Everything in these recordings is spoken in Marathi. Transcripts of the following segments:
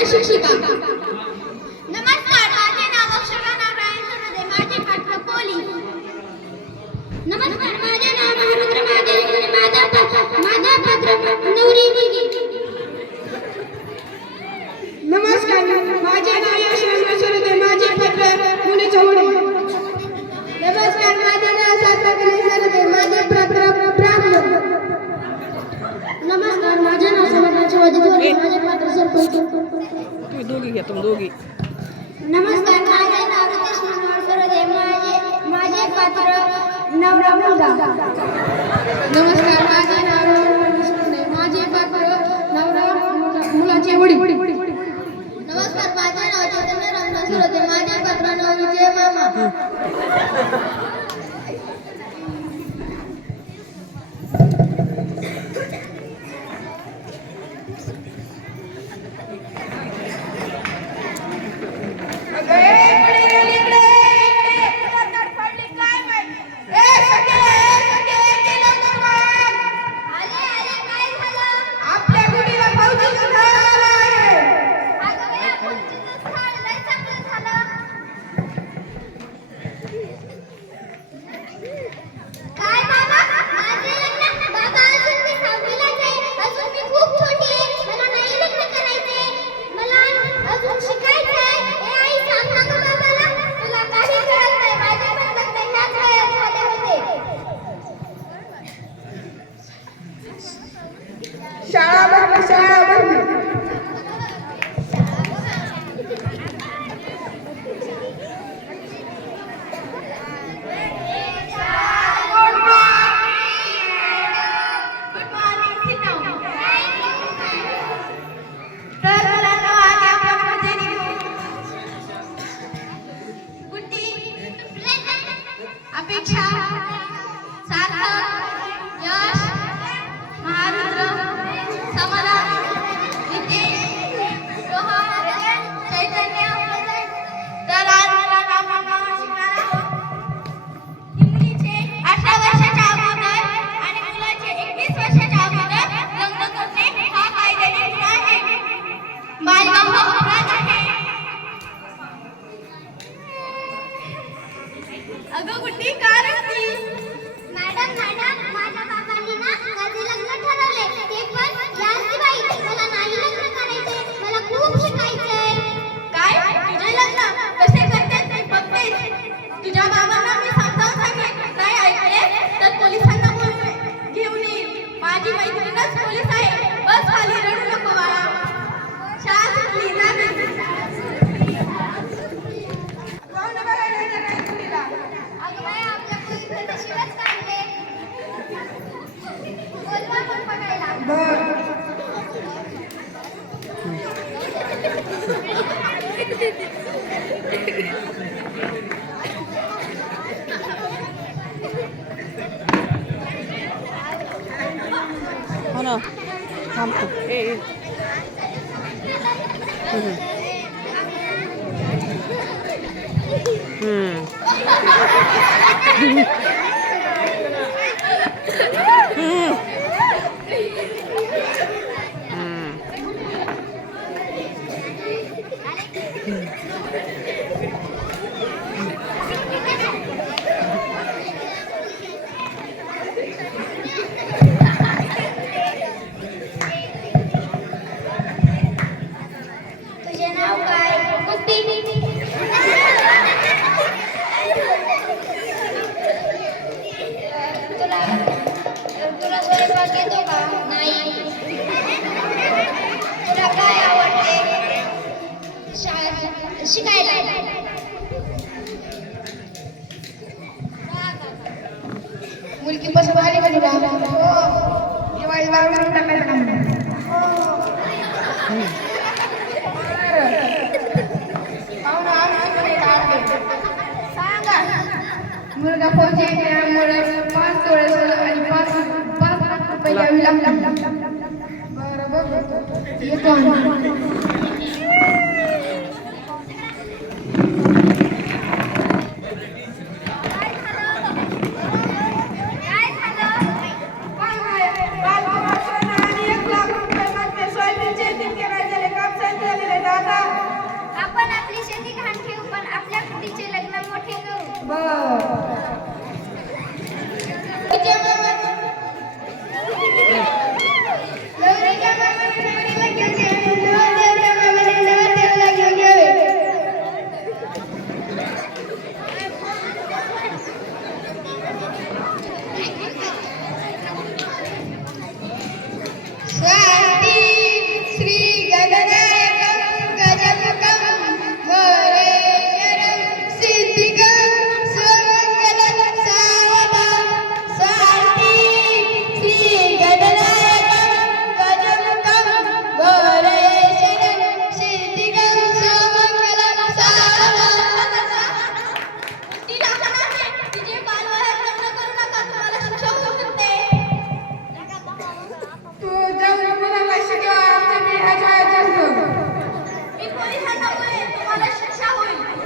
पात्र शिक्षिका. नमस्कार, माझे नाव अक्षरा नारायण सरदे, माझे पात्र पोलीस. नमस्कार, माझे नाव महारुद्र महादेव आणि माझा पात्र नवरी मुलगी. नमस्कार, माझे नाव यशवंत सरदे, माझे पात्र मुलीचा वडील. नमस्कार, माझे नाव सातारा सरदे, माझे पात्र ब्राह्मण. नमस्कार, माझे नाव समर्थ शिवाजी चौधरी, माझे पात्र सरपंच. तुम्ही दोघी घ्या, तुम्ही दोघी. नमस्कार, माझे नाव रितेश मनोहर सरदे, माझे पात्र नवरा मुलगा. नमस्कार, माझे नाव रघुवंश सरदे, माझे पात्र नवरा मुलाचे वडील. नमस्कार, माझे नाव चैतन्य रामदास सरदे, माझे पात्र नवरीचे मामा. आपल्या गुढीला फौजीचं घर आलं आहे. अगं बाई, आपण तिथं स्थान लय चांगलं झालं. काय बाबा, माझे लग्न? बाबा, अजून मी 6वीलाच आहे. अजून मी खूप छोटी आहे. मला नाही लग्न करायचंय. मला अजून शिकायचंय. ए आई, सांग ना गं बाबाला. तुला काही कळत नाही. माझे पण लग्न ह्याच वयात झाले होते. शाळा भरली, शाळा भरली. अपेक्षा, सार्थक, यश, महारुद्र, समाधान, नितेश, रोहन, चैतन्य. तर आज मला नामांकन शिकणार आहोत. मुलीचे 18 वर्षाच्या अगोदर आणि मुलाचे 21 वर्षाच्या अगोदर लग्न करणे हा कायद्याने गुन्हा आहे. बालविवाह हा अपराध आहे. अगं गुड्डी, का रडतीस? मॅडम, माझ्या बाबांनी ना माझे लग्न ठरवले. ते पण याच बाई. मला नाही लग्न करायचंय. मला खूप शिकायचंय. काय? तुझे लग्न कसे करतात ते बघतेस. तुझ्या बाबांना मी समजावून सांगेन. नाही ऐकले तर पोलिसांना घेऊन येईल. माझी मैत्रीणच पोलीस आहे. बस खाली, रडू नको बाळा. शाळा सुटली, जा घरी. जाऊन बघायला येणार नाही गुढीला. अगं बाई, आपल्या मुलीचं नशीबच काढले. बोलवा पण बघायला. बर. हो ना, थांबतो. तुझे नाव काय? गुड्डी. तुला स्वयंपाक येतो का? नाही. तुला काय आवडते? शिकायला. मुलगी बस भारी भारी राहणार. हो, दिवाळी वाळून टाकायला काम. मुलगा फौजी आहे, त्यामुळे 5 तोळे सोनं आणि 5 लाख रुपये द्यावी लागतात. बरं बघ, येतो आम्ही.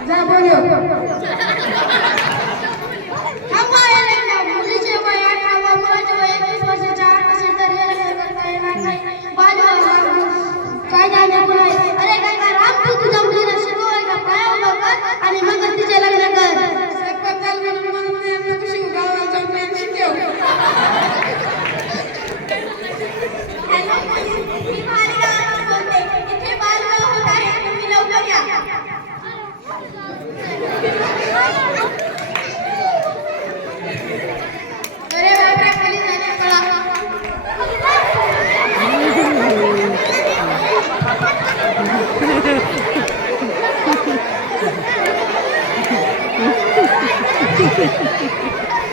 जा बोलव. मुलीचे वय 18 व मुलाचे वय 21 वर्षाच्या आत असेल तर हे लग्न करता येणार नाही. बालविवाह कायद्याने गुन्हा आहे. अरे काका राम, तू तुझ्या मुलीला शिकवायचा पाया उभा कर आणि मग तिचे लग्न कर. सरपंच झालं म्हणून मी यांना शिकू गावाला जाऊन मी शिकव. मी मालेगावातून बोलते. इथे बालविवाह होत आहे, तुम्ही लवकर या. अरे बापरे, पोलिसांनी पळा.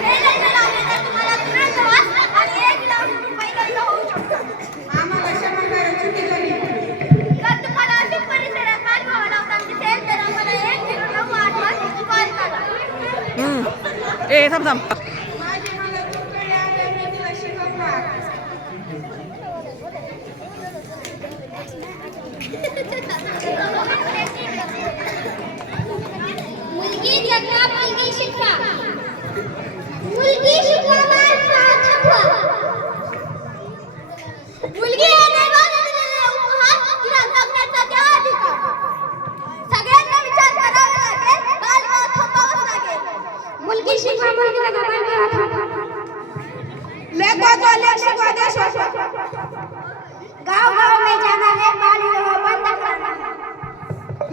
हे लग्न लावले तर तुम्हाला तुरुंगवास आणि 1 लाख रुपये दंड होऊ शकतो. आम्हाला क्षमा करा, चुकी झाली. जर तुम्हाला अशीच परिसरात बालविवाह लावताना दिसेल तर आम्हाला 109 वर कॉल करा. ए थांब थांब. माझी मला तुमच्याकडे आले, मी तुला शिकवणार. मुलगी जन्मा, मुलगी शिकवा. मुलगी शिकवा, माणसा जगवा. मुलगी हे देवाने दिलेले उपहार, तिला जगण्याचा त्या अधिकार. सगळ्यांना विचार करावा लागेल, बालविवाह थांबवावाच लागेल. मुलगी शिकवा, मुलगीला बालविवाह थांबवा. लेक वाचवा, लेक शिकवा, देश वाचवा. गाव में जाना है, बालविवाह बंद करना है.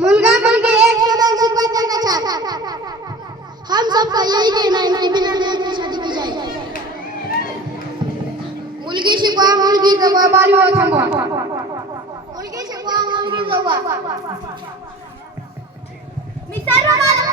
मुलगा मुलगी एक सुरक्षित बच्चा का साथ. हम सबका यही कहना है कि बिना दहेज की शादी की जाए. मुलगी शिकवा, मुलगी जगवा, बालविवाह थांबवा. मुलगी शिकवा, मुलगी जगवा. मी सर्व बालक